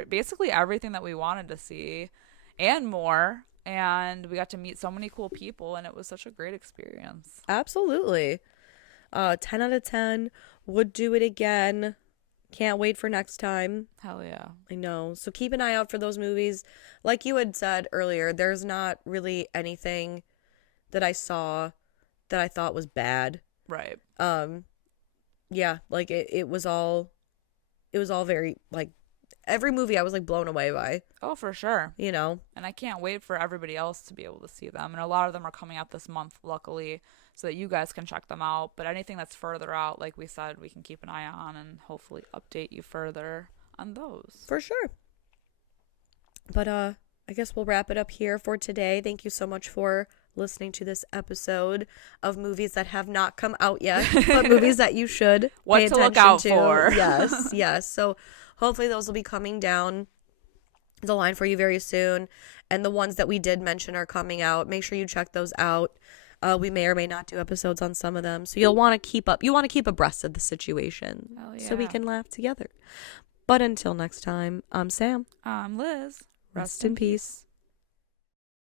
basically everything that we wanted to see, and more. And we got to meet so many cool people, and it was such a great experience. Absolutely. 10 out of 10. Would do it again. Can't wait for next time. Hell yeah. I know. So keep an eye out for those movies. Like you had said earlier, there's not really anything that I saw that I thought was bad. Right. Yeah, like it was all very like every movie I was like blown away by. Oh, for sure. You know. And I can't wait for everybody else to be able to see them. And a lot of them are coming out this month, luckily, so that you guys can check them out. But anything that's further out, like we said, we can keep an eye on and hopefully update you further on those. For sure. But I guess we'll wrap it up here for today. Thank you so much for listening to this episode of movies that have not come out yet, but movies that you should what pay to attention look out to. for. Yes. So hopefully those will be coming down the line for you very soon. And the ones that we did mention are coming out. Make sure you check those out. We may or may not do episodes on some of them. So you'll want to keep up. You want to keep abreast of the situation. Hell yeah. So we can laugh together. But until next time, I'm Sam. I'm Liz. Rest in peace.